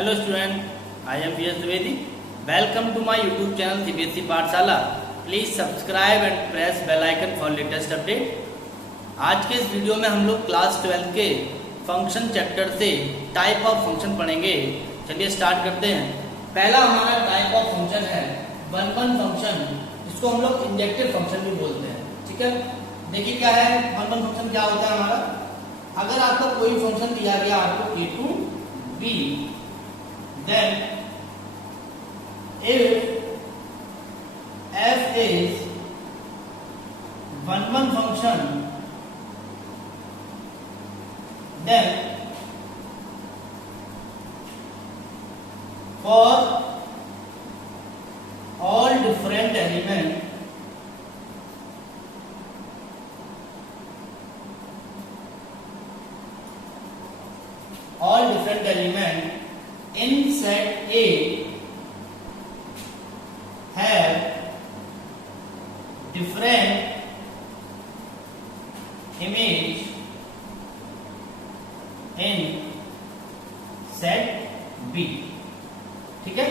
Hello student, I am V.S. Dwivedi. Welcome to my YouTube channel CBSE पाठशाला. Please subscribe and press bell icon for latest update. आज के इस video में हम लोग class 12 के फंक्शन चैप्टर से टाइप ऑफ फंक्शन पढ़ेंगे. चलिए स्टार्ट करते हैं. पहला हमारा टाइप ऑफ फंक्शन है वन फंक्शन. इसको हम लोग इंजेक्टिव फंक्शन भी बोलते हैं. ठीक है, देखिए क्या है वन फंक्शन. क्या होता है हमारा, अगर आपको कोई फंक्शन दिया गया आपको a to b, then if f is one function, then for all different element in set A have different image in set B. ठीक है,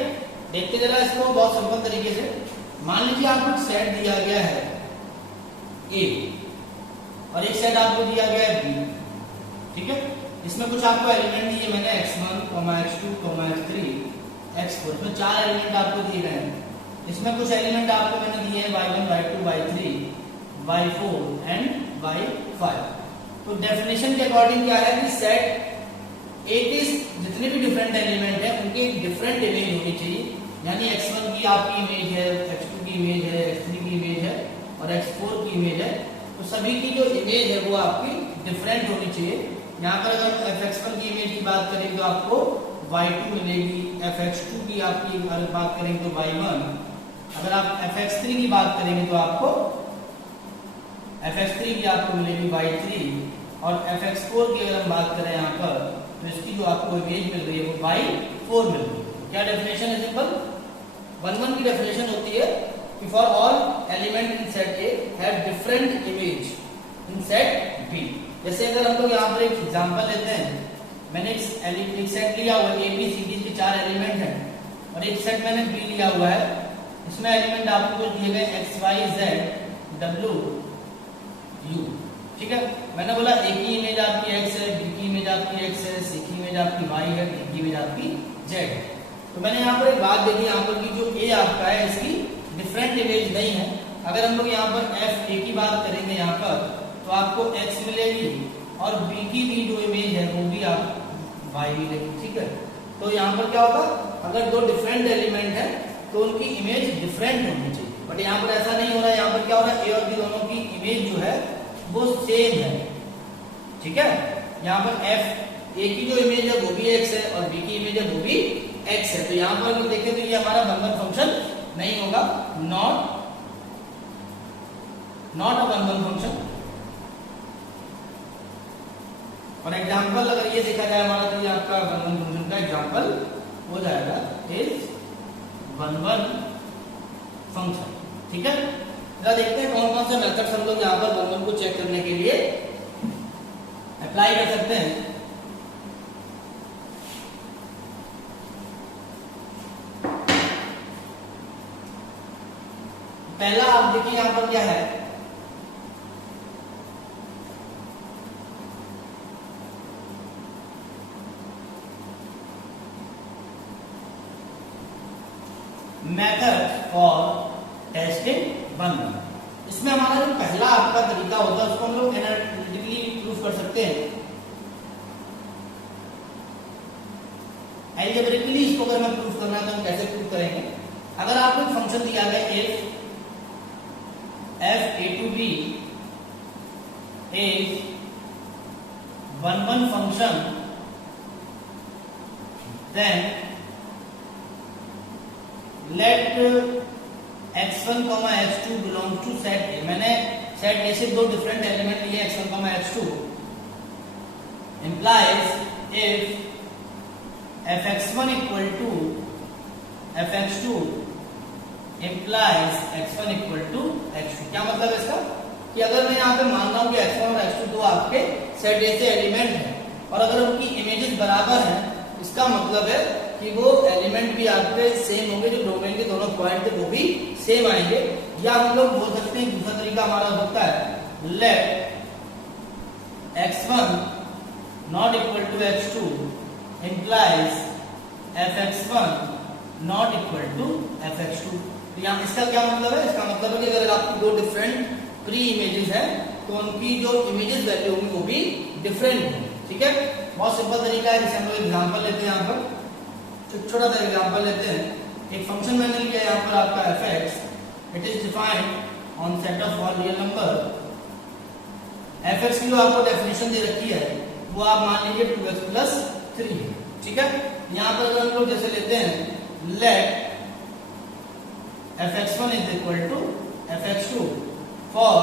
देखते जरा इसको बहुत सिंपल तरीके से. मान लीजिए आपको एक सेट दिया गया है A और एक सेट आपको दिया गया है B. ठीक है, इसमें कुछ आपको एलिमेंट दिए मैंने x1, x2, x3, x4. इसमें 4 एलिमेंट आपको दिए गए हैं. इसमें कुछ एलिमेंट आपको मैंने दिए हैं y1, y2, y3, y4 and y5. तो डेफिनेशन के अकॉर्डिंग क्या है कि सेट A के जितने भी डिफरेंट एलिमेंट हैं उनकी डिफरेंट इमेज होनी चाहिए. यानी x1 की आपकी इमेज है, x2 की इमेज है, x3 की इमेज है और x4 की इमेज है. तो सभी की जो इमेज है वो आपकी डिफरेंट होनी चाहिए. यहाँ पर अगर fx1 की इमेज की बात करें तो आपको y2 मिलेगी, fx2 की आपकी अगर बात करेंगे तो y1, अगर आप fx3 की बात करेंगे तो आपको fx3 की आपको मिलेगी y3 और fx4 की अगर हम बात करें यहाँ पर तो इसकी जो आपको इमेज मिल रही है वो y4 मिल रही है. क्या डेफिनेशन है सिंपल. वन की डेफिनेशन होती है कि for all element in set A have different image in set B. जैसे अगर हम लोग यहाँ पर एक एग्जांपल लेते हैं, मैंने एक सेट लिया हुआ है, ए बी सी डी के 4 एलिमेंट हैं और एक सेट मैंने बी लिया हुआ है. इसमें एलिमेंट आपको कुछ दिए गए X Y Z W U. ठीक है, मैंने बोला ए की इमेज आपकी एक्स है, बी की इमेज आपकी एक्स है, सी की इमेज आपकी वाई है, डी की इमेज आपकी जेड. तो मैंने यहाँ पर एक बात देखी यहाँ पर कि जो ए आपका है इसकी डिफरेंट इमेज नहीं है. अगर हम लोग यहाँ पर एफ ए की बात करेंगे यहाँ पर तो आपको x मिलेगी और b की भी जो इमेज है वो भी आप y मिलेगी. ठीक है, तो यहाँ पर क्या होगा, अगर दो डिफरेंट एलिमेंट है तो उनकी इमेज डिफरेंट होनी चाहिए. बट यहाँ पर ऐसा नहीं हो रहा है. यहाँ पर क्या हो रहा है, a और b दोनों की इमेज जो है वो सेम है. ठीक है, यहाँ पर f a की जो इमेज है वो भी x है और b की इमेज है वो भी x है. तो यहाँ पर अगर देखें तो ये हमारा वन फंक्शन नहीं होगा. Not a one function. और एग्जाम्पल अगर ये देखा जाए हमारा तो ये आपका वन फंक्शन का एग्जाम्पल हो जाएगा इज वन फंक्शन. ठीक है, जरा देखते हैं कौन कौन से मेथड्स हम लोग यहाँ पर वन को चेक करने के लिए अप्लाई कर सकते हैं. पहला आप देखिए यहाँ पर क्या है, मेथड फॉर टेस्टिंग वन. इसमें हमारा जो पहला आपका तरीका होता है उसको हम लोग एनालिटिकली प्रूफ कर सकते हैं. एल्जेब्रिकली इसको अगर मैं प्रूफ करना है तो हम कैसे प्रूफ करेंगे. अगर आपको एक फंक्शन दिया गया f a to b is one function, then let x1, x2 belongs to set A. मैंने सेट A से दो डिफरेंट एलिमेंट लिए x1, x2. implies if fx1 equal to fx2 implies x1 equal to x2. क्या मतलब है इसका कि अगर मैं यहाँ पे मान रहा हूँ कि x1 और x2 दो आपके सेट A से एलिमेंट है और अगर उनकी इमेजेस बराबर हैं इसका मतलब है कि वो एलिमेंट भी आपके सेम होंगे, जो डोमेन के दोनों पॉइंट थे वो भी सेम आएंगे। या हम लोग बोल सकते हैं दूसरा तरीका हमारा होता है late x1 not equal to x2 implies fx1 not equal to fx2। तो यहाँ इसका क्या मतलब है? इसका मतलब है कि अगर आपकी दो डिफरेंट प्री इमेजेस हैं तो उनकी जो इमेजेस वैल्यू होंगी वो भी डिफरेंट होंगी। ठीक है, बहुत सिंपल तरीका है। जैसे हम लोग एग्जांपल लेते हैं, यहाँ पर छोटा सा एग्जांपल लेते हैं। एक फंक्शन मैंने लिया यहाँ पर आपका fx, it is defined on set of all real number. fx की जो आपको डेफिनेशन दे रखी है वो आप मान लीजिए 2x plus 3 है। ठीक है, यहाँ पर अगर हम लोग जैसे लेते हैं late fx1 is equal to fx2 for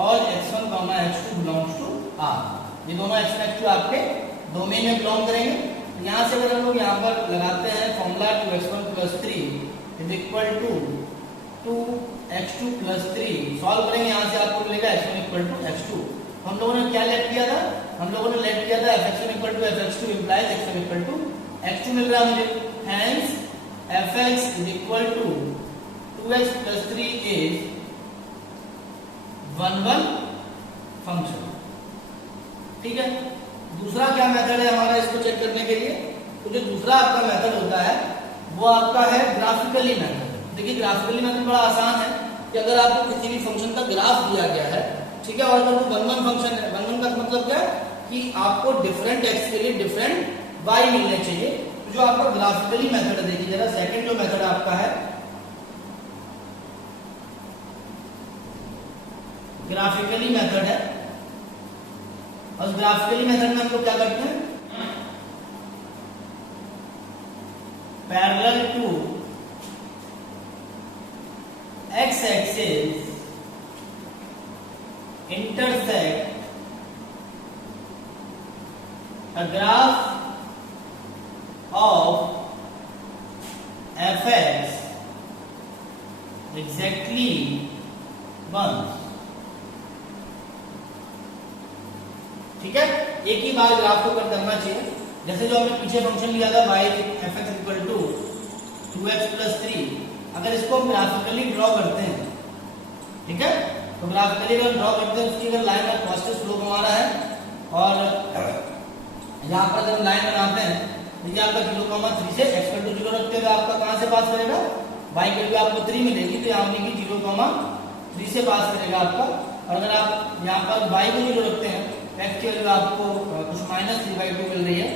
all x1, x2 belongs to R। ये दोनों x1 x2 आपके डोमेन में बिलोंग करेंगे। यहाँ से अगर हम लोग यहाँ पर लगाते हैं formula 2x1 plus 3 is equal to 2x2 plus 3 solve करेंगे, यहाँ से आपको मिलेगा x1 equal to x2। हम लोगों ने क्या लेट किया था? हम लोगों ने लेट किया था fx1 equal to fx2 implies x1 equal to x2 मिल रहा है मुझे। hence fx is equal to 2x plus 3 is 1 function. ठीक है, दूसरा क्या मेथड है हमारा इसको चेक करने के लिए? तो जो दूसरा आपका मेथड होता है वो आपका है ग्राफिकली मेथड। देखिए ग्राफिकली मेथड बड़ा आसान है कि अगर आपको किसी भी फंक्शन का ग्राफ दिया गया है, ठीक है, और अगर वो 1 फंक्शन है, 1 का मतलब क्या है कि आपको डिफरेंट x के लिए डिफरेंट y मिलने चाहिए। तो जो आपका ग्राफिकली मेथड है, देखिए जरा सेकंड जो मेथड आपका है ग्राफिकली मेथड है, और ग्राफिकली मेथड में हम लोग क्या करते हैं? Parallel to x axis intersect a graph of fx exactly once। ठीक है, एक ही बार ग्राफ को कट करना चाहिए। जैसे जो हमने पीछे फंक्शन लिया था y fx equal to 2x plus 3, अगर इसको हम ग्राफिकली ड्रॉ करते हैं, ठीक है, तो ग्राफिकली अगर ड्रॉ करते हैं उसकी अगर लाइन ऑफ फास्टेस्ट स्लोप हमारा है, और यहाँ पर अगर हम लाइन बनाते हैं देखिए आपका 0,3 से x इक्वल टू 0 रखते हैं तो आपका कहाँ से पास करेगा? y की वैल्यू आपको 3 मिलेगी, तो यहाँ की 0,3 से पास करेगा आपका। और अगर आप यहाँ पर y को 0 रखते हैं x की वैल्यू आपको कुछ -3/2 मिल रही है।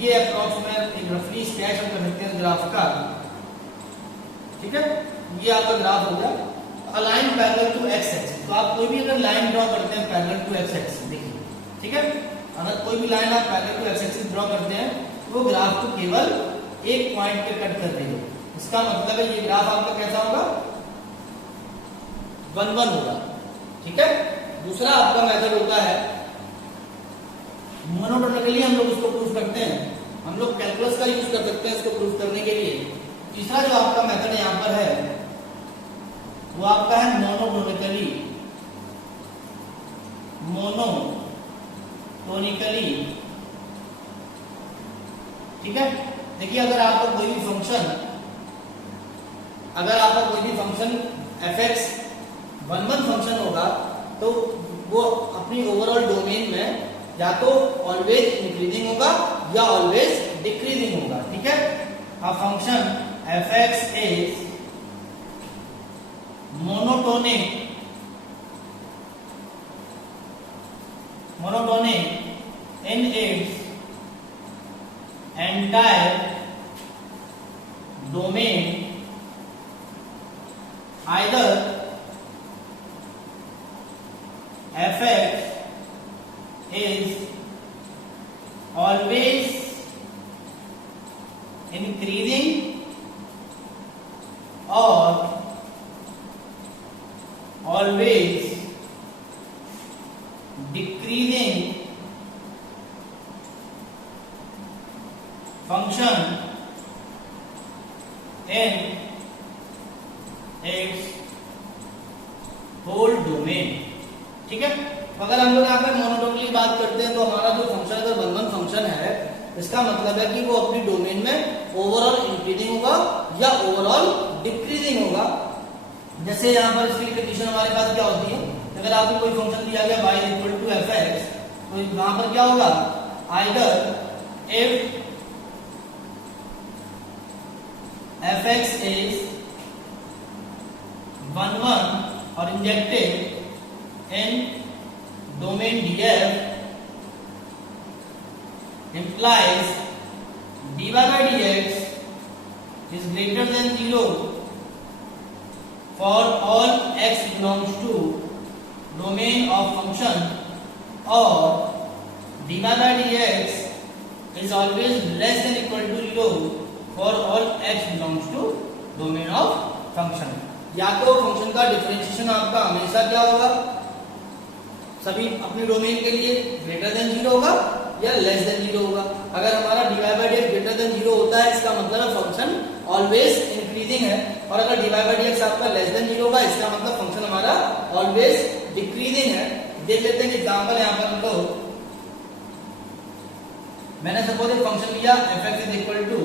ये अप्रॉक्सीमेट एक रफली स्केच हम कर सकते हैं ग्राफ का। ठीक है, ये आपका ग्राफ हो गया align parallel to x axis. तो आप कोई भी अगर लाइन ड्रॉ करते हैं पैरेलल टू x एक्सिस, देखिए, ठीक है, अगर कोई भी लाइन आप parallel to x axis draw करते हैं तो वो ग्राफ को केवल एक पॉइंट पे कट कर देगा। इसका मतलब है ये ग्राफ आपका कैसा होगा? 1 होगा। ठीक है, दूसरा आपका मेथड होता है मोनोटोनिकली, हम लोग उसको प्रूफ करते हैं। हम लोग कैलकुलस का यूज कर सकते हैं इसको प्रूफ करने के लिए। तीसरा जो आपका मेथड यहाँ पर है वो आपका है मोनोटोनिकली। ठीक है, देखिए अगर आपका कोई भी फंक्शन fx 1 फंक्शन होगा तो वो अपनी ओवरऑल डोमेन में या तो ऑलवेज इंक्रीजिंग होगा या ऑलवेज डिक्रीजिंग होगा। ठीक है, a function fx is monotonic in its entire domain, either fx is always increasing or always decreasing function in its whole domain। ठीक है, अगर हम लोग यहाँ पे मोनोटोनिकली बात करते हैं तो हमारा जो फंक्शन अगर 1 फंक्शन है इसका मतलब है कि वो अपनी डोमेन में ओवरऑल इंक्रीजिंग होगा या ओवरऑल डिक्रीजिंग होगा। जैसे यहाँ पर इसकी कंडीशन हमारे पास क्या होती है, अगर आपको कोई फंक्शन दिया गया y equal to F X, तो वहां पर क्या होगा, either if F X is 1 1 और injected in domain df implies dy by dx is greater than 0 for all x belongs to domain of function, or dy by dx is always less than equal to 0 for all x belongs to domain of function। या तो function का differentiation आपका हमेशा क्या होगा, सभी अपने domain के लिए ग्रेटर देन 0 होगा या लेस देन 0 होगा। अगर हमारा dy by dx greater than 0 होता है, इसका मतलब है फंक्शन ऑलवेज इंक्रीजिंग है, और अगर dy by dx आपका लेस देन 0 होगा, इसका मतलब फंक्शन हमारा ऑलवेज डिक्रीजिंग है। देख लेते हैं एग्जांपल यहाँ पर हम लोग, मैंने सपोज एक फंक्शन लिया fx is equal to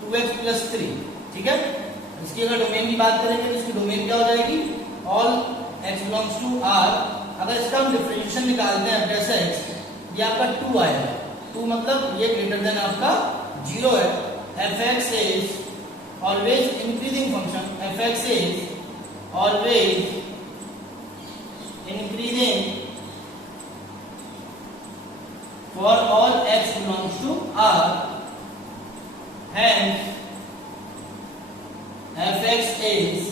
2x plus 3, ठीक है। इसकी अगर डोमेन की बात करेंगे तो इसकी डोमेन क्या हो जाएगी, all x belongs to r। अगर इसका हम डिफरेंशिएशन निकालते हैं f x, ये आपका 2 आएगा, 2 मतलब ये ग्रेटर देन आपका 0 है। fx is always increasing function, fx is always increasing for all x belongs to r, hence fx is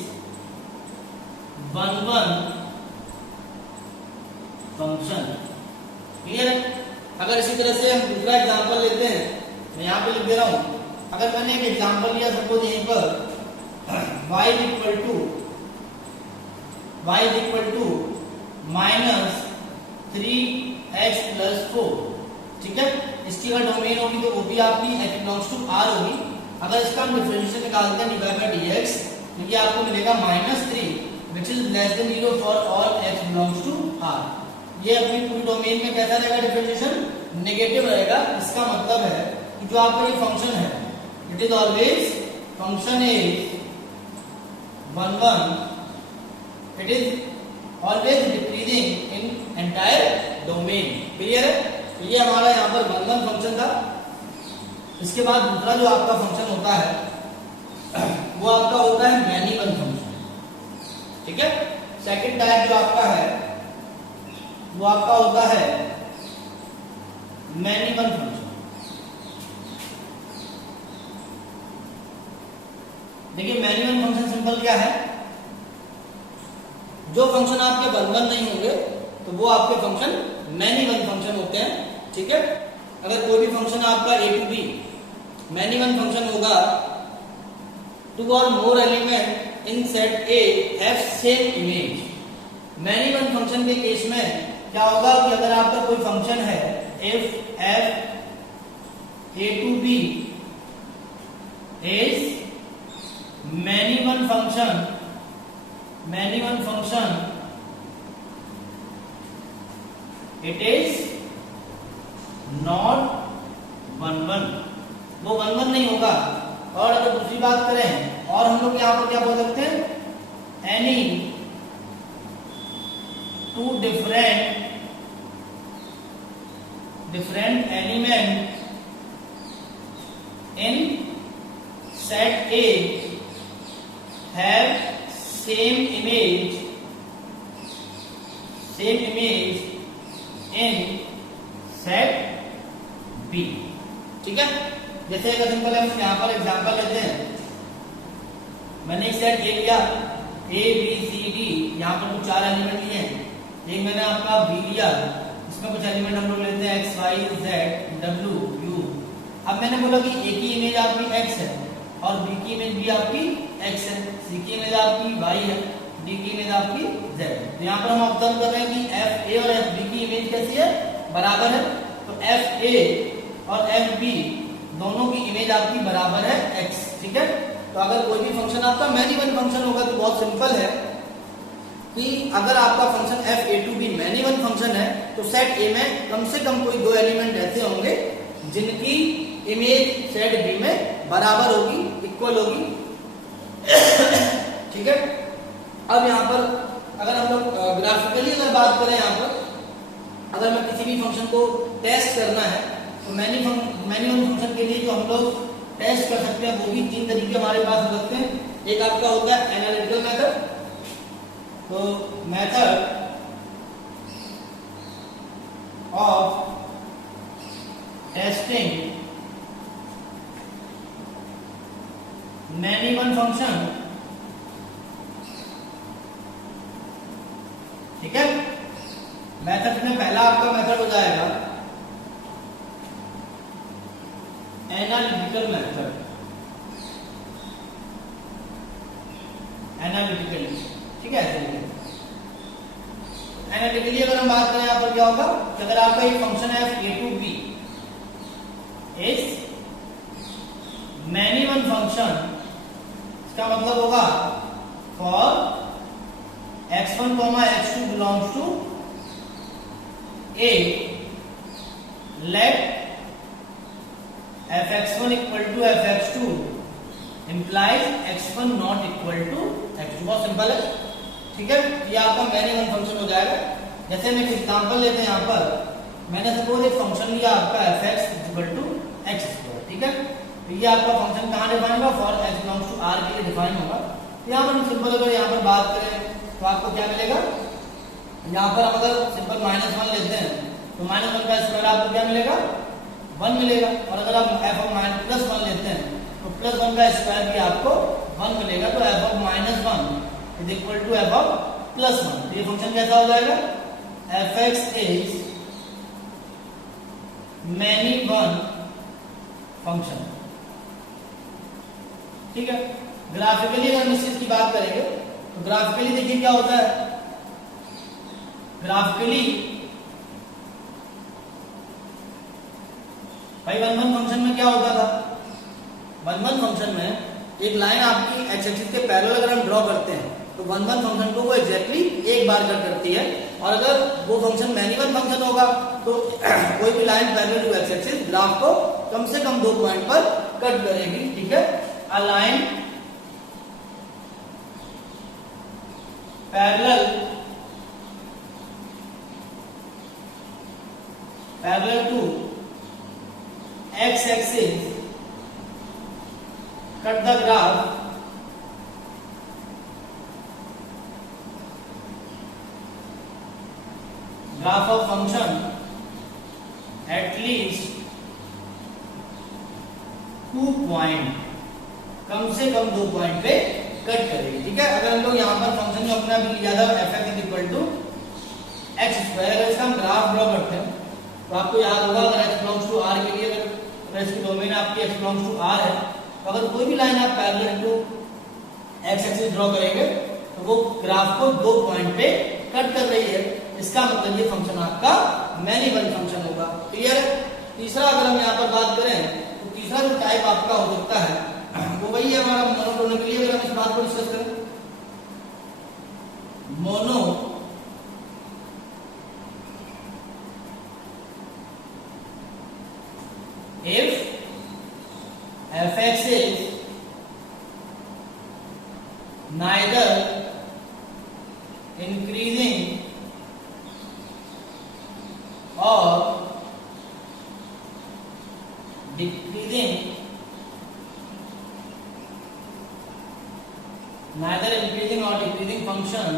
1 1 function. Clear है। अगर इसी तरह से हम दूसरा एग्जांपल लेते हैं, मैं यहाँ पे लिख दे रहा हूं, अगर मैंने एक एग्जांपल लिया सपोज यहीं पर y is equal to minus 3x plus 4, ठीक है। इसकी अगर डोमेन होगी तो वो भी आपकी x बिलोंग्स टू r होगी। अगर इसका हम डिफरेंशिएशन निकालते हैं dy by dx, तो ये आपको मिलेगा -3 which is less than 0 for all x belongs to r। ये अपनी पूरी डोमेन में कैसा रहेगा, डिफरेंशिएशन नेगेटिव रहेगा। इसका मतलब है कि जो आपका ये फंक्शन है, it is always function is 1 1, it is always decreasing in entire domain. Clear है। तो ये हमारा यहाँ पर 1 1 फंक्शन था। इसके बाद दूसरा जो आपका फंक्शन होता है वो आपका होता है मैनी वन फंक्शन, ठीक है। सेकंड टाइप जो आपका है वो आपका होता है मैनी वन फंक्शन। देखिए मैनी वन फंक्शन सिंपल क्या है, जो फंक्शन आपके 1 1 नहीं होंगे तो वो आपके फंक्शन मैनी वन फंक्शन होते हैं, ठीक है। अगर कोई भी फंक्शन आपका a to b many one function होगा, 2 और more element in set A have same image. Many one function के केस में क्या होगा कि अगर आपका कोई फंक्शन है if f a to b is many one function it is not 1 1, वो 1 1 नहीं होगा। और अगर दूसरी बात करें, और हम लोग यहाँ पर क्या बोल सकते हैं, any two different element in set A have same image in set B, ठीक है। जैसे एक सिंपल हम यहाँ पर एग्जांपल लेते हैं, मैंने सेट A लिया, A B C D, यहाँ पर कुछ 4 एलिमेंट लिए हैं। एक मैंने आपका B लिया, इसमें कुछ एलिमेंट हम लोग लेते हैं X Y Z W U। अब मैंने बोला कि A की इमेज आपकी X है और B की इमेज भी आपकी X है, C की इमेज आपकी Y है, D की इमेज आपकी Z। तो यहाँ पर हम ऑब्जर्व कर रहे हैं कि F A और F B की इमेज कैसी है, बराबर है। तो F A और F B दोनों की इमेज आपकी बराबर है X, ठीक है। तो अगर कोई भी फंक्शन आपका मैनी वन फंक्शन होगा तो बहुत सिंपल है कि अगर आपका function f a to b many one function है तो सेट A में कम से कम कोई 2 एलिमेंट ऐसे होंगे जिनकी इमेज सेट बी में बराबर होगी, इक्वल होगी। ठीक है। अब यहाँ पर अगर हम लोग ग्राफिकली अगर बात करें, यहाँ पर अगर मैं किसी भी फंक्शन को टेस्ट करना है तो मैनी फंक्शन के लिए जो हम लोग टेस्ट कर सकते हैं वो भी 3 तरीके हमारे पास हो सकते हैं। एक आपका होता है एनालिटिकल मेथड। तो method of testing many one function, ठीक है। मेथड में पहला आपका मेथड हो जाएगा एनालिटिकल मेथड, एनालिटिकली, ठीक है। एनालिटिकली अगर हम बात करें यहाँ पर क्या होगा कि अगर आपका एक फंक्शन है a to b is many one function, इसका मतलब होगा for x1, x2 belongs to a, let fx1 equal to fx2 implies x1 not equal to x2। बहुत सिंपल है, ठीक है। ये आपका मैनी वन फंक्शन हो जाएगा। जैसे हम एक एग्जांपल लेते हैं, यहाँ पर मैंने सपोज एक फंक्शन लिया आपका fx इक्वल टू x², ठीक है। तो ये आपका फंक्शन कहाँ डिफाइन होगा, for x belongs to r के लिए डिफाइन होगा। तो यहाँ पर सिंपल अगर यहाँ पर बात करें तो आपको क्या मिलेगा, यहाँ पर हम अगर सिंपल -1 लेते हैं तो -1 का स्क्वायर आपको क्या मिलेगा, 1 मिलेगा। और अगर आप f ऑफ +1 लेते हैं तो +1 का स्क्वायर भी आपको 1 मिलेगा। तो f of -1 is equal to f of +1। तो ये फंक्शन कैसा हो जाएगा, fx is many one function, ठीक है। ग्राफिकली अगर हम इस चीज की बात करेंगे तो ग्राफिकली देखिए क्या होता है। ग्राफिकली भाई 1 फंक्शन में क्या होता था, 1 फंक्शन में एक लाइन आपकी एक्स एक्सिस के पैरेलल अगर हम ड्रॉ करते हैं तो 1 फंक्शन को वो एग्जैक्टली एक बार कट करती है। और अगर वो फंक्शन मैनी वन फंक्शन होगा तो कोई भी line parallel to X axis graph को कम से कम 2 पॉइंट पर कट करेगी, ठीक है। A line parallel to X axis cut the graph of function at least 2 point, कम से कम 2 पॉइंट पे कट करेगी, ठीक है। अगर हम लोग यहाँ पर फंक्शन में अपना भी लिया था fx is equal to x², अगर इसका हम ग्राफ ड्रॉ करते हैं तो आपको याद होगा अगर x बिलोंग्स टू r के लिए अगर इसकी डोमेन आपकी x बिलोंग्स टू r है तो अगर कोई भी लाइन आप parallel to x axis draw करेंगे तो वो ग्राफ को 2 पॉइंट पे कट कर रही है। इसका मतलब ये फंक्शन आपका मैनी वन फंक्शन होगा, क्लियर है। तीसरा अगर हम यहाँ पर बात करें तो तीसरा जो टाइप आपका हो सकता है वो वही है हमारा मोनोटोनिकली। अगर हम इस बात को डिस्कस करें, mono if fx is neither increasing or decreasing, neither increasing or decreasing function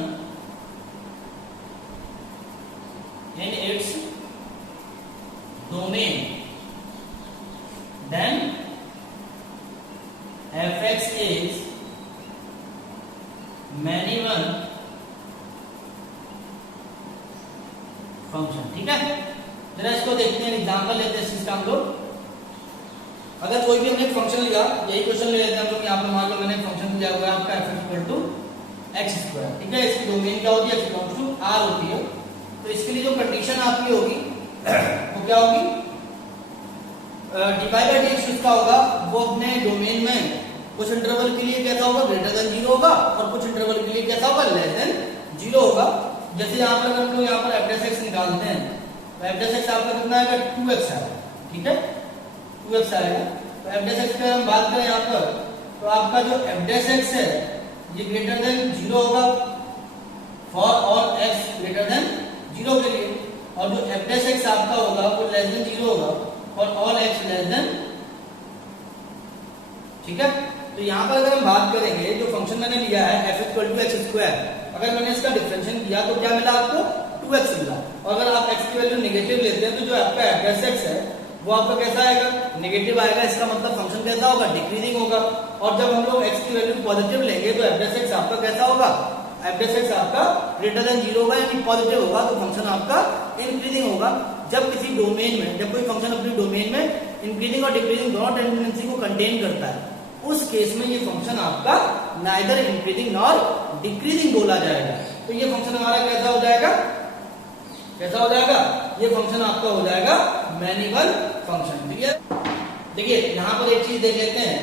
in its domain, then fx is many one function, ठीक है। जरा इसको देखते हैं, एग्जांपल लेते हैं इस चीज का हम लोग। अगर कोई भी हमने एक फंक्शन लिया, यही क्वेश्चन ले लेते हैं हम लोग। यहाँ पर मान लो मैंने फंक्शन दिया हुआ है आपका f इक्वल टू x², ठीक है। इसकी डोमेन क्या होती है, x बिलोंग्स टू r होती है। तो इसके लिए जो कंडीशन आपकी होगी वो क्या होगी, dy/dx इसका होगा वो अपने डोमेन में कुछ इंटरवल के लिए कैसा होगा, ग्रेटर देन 0 होगा, और कुछ इंटरवल के लिए कैसा होगा, लेस देन 0 होगा। जैसे यहाँ पर हम लोग यहाँ पर f' निकालते हैं तो f' आपका कितना आएगा, 2x है, ठीक है। 2x आएगा। तो f डैश x की हम बात करें यहाँ पर, तो आपका जो f डैश x है ये ग्रेटर देन 0 होगा for all x greater than 0 के लिए, और जो f डैश x आपका होगा वो लेस देन 0 होगा for all x less than, ठीक है। तो यहाँ पर अगर हम बात करेंगे जो फंक्शन मैंने लिया है f equal to x square, अगर मैंने इसका डिफरेंशिएशन किया तो क्या मिला आपको 2x मिला, और अगर आप x की वैल्यू नेगेटिव लेते हैं तो जो आपका f डैश x है वो आपका कैसा आएगा, नेगेटिव आएगा। इसका मतलब फंक्शन कैसा होगा, डिक्रीजिंग होगा। और जब हम लोग x की वैल्यू पॉजिटिव लेंगे तो f डैश x आपका कैसा होगा, f डैश x आपका ग्रेटर देन 0 होगा यानी पॉजिटिव होगा, तो फंक्शन आपका इंक्रीजिंग होगा। जब किसी डोमेन में, जब कोई फंक्शन अपनी डोमेन में इंक्रीजिंग और डिक्रीजिंग दोनों टेंडेंसी को कंटेन करता है, उस केस में ये फंक्शन आपका नाइदर इंक्रीजिंग नॉर डिक्रीजिंग बोला जाएगा। तो ये फंक्शन हमारा कैसा हो जाएगा, कैसा हो जाएगा, ये फंक्शन आपका हो जाएगा मैनिबल फंक्शन। ठीक है, देखिए यहाँ पर एक चीज देख लेते हैं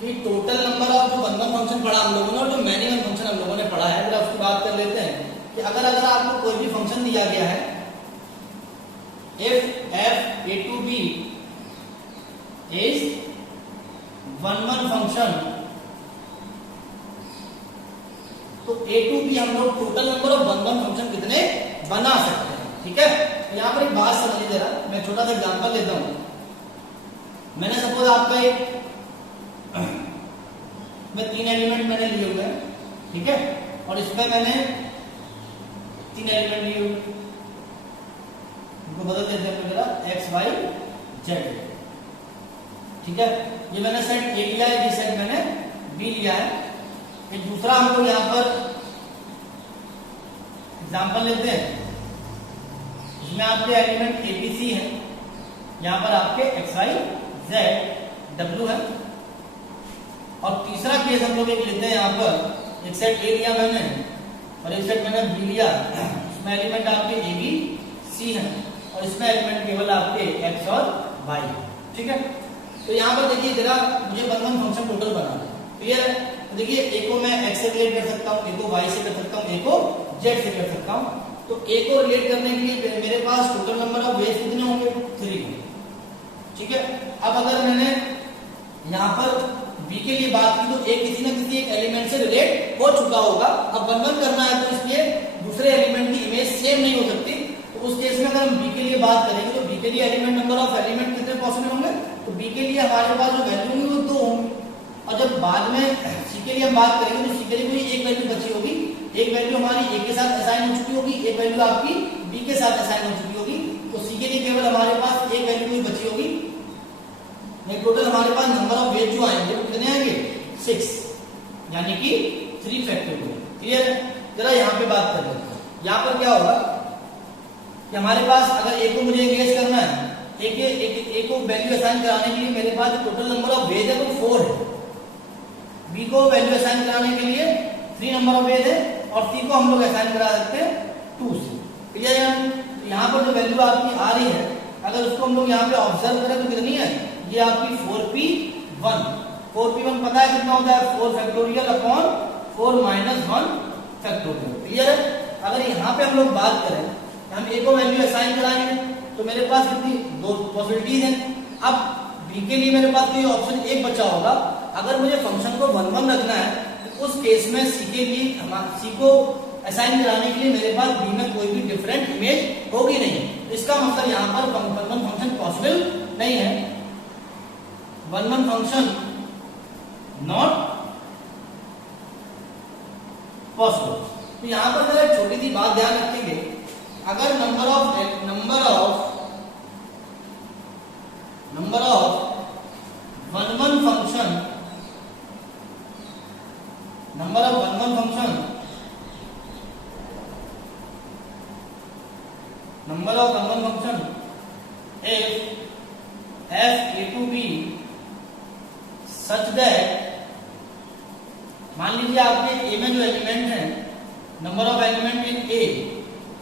कि टोटल नंबर ऑफ जो वन फंक्शन पढ़ा हम लोगों ने और जो मैनिबल फंक्शन हम लोगों ने पढ़ा है, अगर उसकी बात कर लेते हैं कि अगर आपको कोई भी फंक्शन दिया गया है if f a to b is one function, तो a to b हम लोग total number of one function कितने बना सकते हैं। ठीक है, यहाँ पर एक बात समझिए जरा, मैं छोटा सा एग्जांपल लेता हूं। मैंने सपोज आपका एक मैं 3 एलिमेंट मैंने लिए हुए हैं, ठीक है, और इसमें मैंने 3 एलिमेंट लिए हुए, इनको बदल देते हैं जरा x y z, ठीक है। ये मैंने सेट A लिया है, ये सेट मैंने B लिया है। एक दूसरा हम लोग यहाँ पर एग्जांपल लेते हैं, इसमें आपके एलिमेंट A B C है, यहाँ पर आपके x y z w है। और तीसरा केस हम लोग एक लेते हैं, यहाँ पर एक सेट A लिया मैंने और एक सेट मैंने B लिया, इसमें एलिमेंट आपके A B C है और इसमें एलिमेंट केवल आपके x और y, ठीक है। तो यहाँ पर देखिए जरा, मुझे वन फंक्शन टोटल बनाना है, क्लियर है। तो देखिए a को मैं x से रिलेट कर सकता हूँ, a को y से कर सकता हूँ, a को z से कर सकता हूँ। तो a को रिलेट करने के लिए मेरे पास टोटल नंबर ऑफ वेज कितने होंगे, 3, ठीक है। अब अगर मैंने यहाँ पर b के लिए बात की तो a किसी न किसी एक एलिमेंट से रिलेट हो चुका होगा। अब वन करना है तो इसलिए दूसरे एलिमेंट की इमेज सेम नहीं हो सकती। तो उस केस में अगर हम b के लिए बात करेंगे तो b के लिए एलिमेंट नंबर ऑफ एलिमेंट कितने पॉसिबल होंगे, तो b के लिए हमारे पास जो वैल्यू होंगी वो 2 होंगी। और जब बाद में c के लिए हम बात करेंगे तो c के लिए कोई एक वैल्यू बची होगी, एक वैल्यू हमारी a के साथ असाइन हो चुकी होगी, एक वैल्यू आपकी b के साथ असाइन हो चुकी होगी। तो c के लिए केवल हमारे पास एक वैल्यू ही बची होगी। टोटल हमारे पास नंबर ऑफ वेज जो आएंगे वो कितने आएंगे, 6, यानी कि 3 फैक्टोरियल। क्लियर है, जरा यहाँ पे बात कर लेते हैं। यहाँ पर क्या होगा कि हमारे पास अगर a को मुझे इंगेज करना है, a को वैल्यू असाइन कराने के लिए मेरे पास टोटल नंबर ऑफ वेज है वो 4 है, b को वैल्यू असाइन कराने के लिए 3 नंबर ऑफ वेज है और c को हम लोग असाइन करा सकते हैं 2 से। क्लियर है, यहाँ पर जो वैल्यू आपकी आ रही है अगर उसको हम लोग यहाँ पे ऑब्जर्व करें तो कितनी है, ये आपकी 4p1। 4p1 पता है कितना होता है, 4 factorial upon 4 minus 1 factorial. Clear है। अगर यहाँ पे हम लोग बात करें, हम a को वैल्यू असाइन कराएंगे तो मेरे पास कितनी 2 पॉसिबिलिटीज हैं। अब b के लिए मेरे पास कोई ऑप्शन एक बचा होगा। अगर मुझे फंक्शन को 1 रखना है तो उस केस में c के लिए c को असाइन कराने के लिए मेरे पास b में कोई भी डिफरेंट इमेज होगी नहीं। इसका मतलब यहाँ पर वन फंक्शन पॉसिबल नहीं है, वन फंक्शन नॉट पॉसिबल। तो यहां पर जरा छोटी सी बात ध्यान रखेंगे, अगर number of one function f a to b such that, मान लीजिए आपके a में जो एलिमेंट है, number of element in a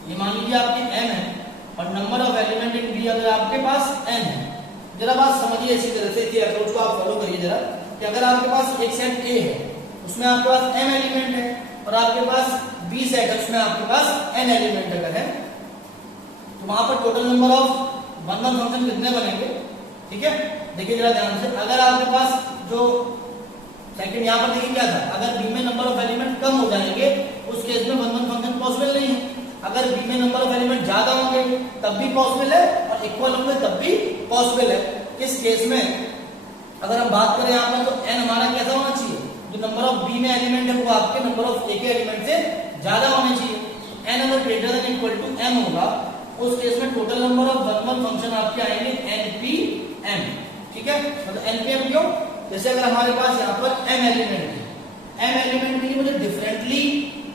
ये मान लीजिए आपके m है और number of element in b अगर आपके पास n है। जरा बात समझिए इसी तरह से, इसी अप्रोच को आप फॉलो करिए जरा, कि अगर आपके पास एक सेट a है उसमें आपके पास m एलिमेंट है और आपके पास b सेट है उसमें आपके पास n एलिमेंट अगर है, तो वहां पर total number of one function कितने बनेंगे, ठीक है। देखिए जरा ध्यान से, अगर आपके पास जो सेकंड यहाँ पर देखिए क्या था, अगर बी में नंबर ऑफ एलिमेंट कम हो जाएंगे उस केस में 1 1 फंक्शन पॉसिबल नहीं है। अगर बी में नंबर ऑफ एलिमेंट ज्यादा होंगे तब भी पॉसिबल है और इक्वल होंगे तब भी पॉसिबल है। इस केस में अगर हम बात करें यहाँ पर तो n हमारा कैसा होना चाहिए, जो नंबर ऑफ बी में एलिमेंट है वो आपके नंबर ऑफ ए के एलिमेंट से ज्यादा होने चाहिए। n अगर greater than equal to m होगा उस केस में टोटल नंबर ऑफ 1 1 फंक्शन आपके आएंगे npm, ठीक है। मतलब npm क्यों, जैसे अगर हमारे पास यहाँ पर m एलिमेंट है, m एलिमेंट के लिए मुझे डिफरेंटली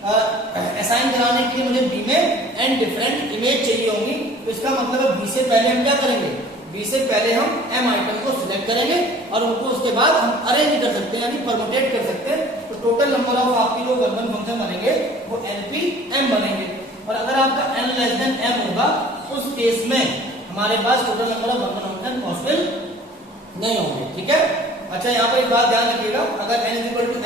असाइन कराने के लिए मुझे b में n डिफरेंट इमेज चाहिए होंगी, तो इसका मतलब है b से पहले हम क्या करेंगे, b से पहले हम m आइटम को सिलेक्ट करेंगे और उनको उसके बाद हम अरेंज कर सकते हैं, यानी परमुटेट कर सकते हैं। तो टोटल नंबर ऑफ आपकी जो 1 1 फंक्शन बनेंगे वो npm बनेंगे। और अगर आपका n लेस देन m होगा उस केस में हमारे पास total number of 1 1 function possible नहीं होंगे, ठीक है। अच्छा यहाँ पर एक बात ध्यान रखिएगा, अगर n इक्वल टू